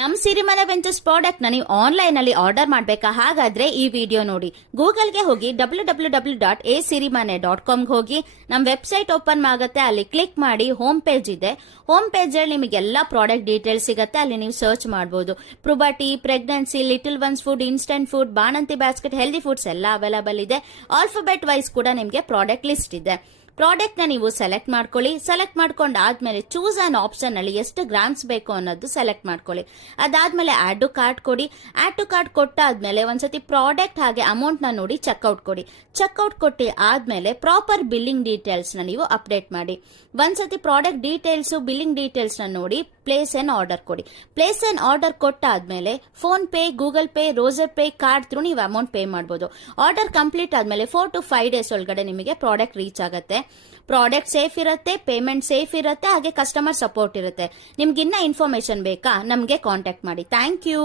ನಮ್ Sirimane ventures product ನ ನೀವು ಆನ್ಲೈನ್ ಅಲ್ಲಿ ಆರ್ಡರ್ ಮಾಡ್ಬೇಕಾ? ಹಾಗಾದ್ರೆ ಈ ವಿಡಿಯೋ ನೋಡಿ. ಗೂಗಲ್ಗೆ ಹೋಗಿ www.asirimane.com ಹೋಗಿ ನಮ್ ವೆಬ್ಸೈಟ್ ಓಪನ್ ಆಗುತ್ತೆ. ಅಲ್ಲಿ ಕ್ಲಿಕ್ ಮಾಡಿ ಹೋಮ್ ಪೇಜ್ ಇದೆ. ಹೋಮ್ ಪೇಜ್ ಅಲ್ಲಿ ನಿಮಗೆ ಎಲ್ಲಾ ಪ್ರಾಡಕ್ಟ್ ಡೀಟೇಲ್ಸ್ ಸಿಗುತ್ತೆ. ಅಲ್ಲಿ ನೀವು ಸರ್ಚ್ ಮಾಡಬಹುದು. Puberty, pregnancy, little ones food, instant food, ಬಾಣಂತಿ ಬ್ಯಾಸ್ಕೆಟ್, ಹೆಲ್ದಿ ಫುಡ್ಸ್ ಎಲ್ಲ ಅವೈಲೇಬಲ್ ಇದೆ. ಆಲ್ಫಾಬೆಟ್ ವೈಸ್ ಕೂಡ ನಿಮಗೆ ಪ್ರಾಡಕ್ಟ್ ಲಿಸ್ಟ್ ಇದೆ. ಪ್ರಾಡಕ್ಟ್ ನ ನೀವು ಸೆಲೆಕ್ಟ್ ಮಾಡ್ಕೊಳ್ಳಿ. ಸೆಲೆಕ್ಟ್ ಮಾಡ್ಕೊಂಡಾದ್ಮೇಲೆ ಚೂಸ್ ಆನ್ ಆಪ್ಷನ್ ಅಲ್ಲಿ ಎಷ್ಟು ಗ್ರಾಮ್ಸ್ ಬೇಕು ಅನ್ನೋದು ಸೆಲೆಕ್ಟ್ ಮಾಡ್ಕೊಳ್ಳಿ. ಅದಾದ್ಮೇಲೆ ಆಡ್ ಟು ಕಾರ್ಟ್ ಕೊಡಿ. ಆಡ್ ಟು ಕಾರ್ಟ್ ಕೊಟ್ಟಾದ್ಮೇಲೆ ಒಂದ್ಸತಿ ಪ್ರಾಡಕ್ಟ್ ಹಾಗೆ ಅಮೌಂಟ್ ನ ನೋಡಿ ಚೆಕ್ಔಟ್ ಕೊಡಿ. ಚೆಕ್ಔಟ್ ಕೊಟ್ಟಿ ಆದ್ಮೇಲೆ ಪ್ರಾಪರ್ ಬಿಲ್ಲಿಂಗ್ ಡೀಟೇಲ್ಸ್ ನ ನೀವು ಅಪ್ಡೇಟ್ ಮಾಡಿ. ಒಂದ್ಸತಿ ಪ್ರಾಡಕ್ಟ್ ಡೀಟೇಲ್ಸ್, ಬಿಲ್ಲಿಂಗ್ ಡೀಟೇಲ್ಸ್ ನ ನೋಡಿ ಪ್ಲೇಸ್ ಎನ್ ಆರ್ಡರ್ ಕೊಡಿ. ಪ್ಲೇಸ್ ಎನ್ ಆರ್ಡರ್ ಕೊಟ್ಟಾದ್ಮೇಲೆ PhonePe, Google Pay, Razorpay card through ನೀವು ಅಮೌಂಟ್ ಪೇ ಮಾಡಬಹುದು. ಆರ್ಡರ್ ಕಂಪ್ಲೀಟ್ ಆದ್ಮೇಲೆ 4 to 5 ಡೇಸ್ ಒಳಗಡೆ ನಿಮಗೆ ಪ್ರಾಡಕ್ಟ್ ರೀಚ್ ಆಗುತ್ತೆ. ಪ್ರಾಡಕ್ಟ್ ಸೇಫ್ ಇರುತ್ತೆ, ಪೇಮೆಂಟ್ ಸೇಫ್ ಇರುತ್ತೆ, ಹಾಗೆ ಕಸ್ಟಮರ್ ಸಪೋರ್ಟ್ ಇರುತ್ತೆ. ನಿಮ್ಗೆ ಇನ್ನ ಇನ್ಫಾರ್ಮೇಶನ್ ಬೇಕಾ? ನಮ್ಗೆ ಕಾಂಟ್ಯಾಕ್ಟ್ ಮಾಡಿ. Thank you.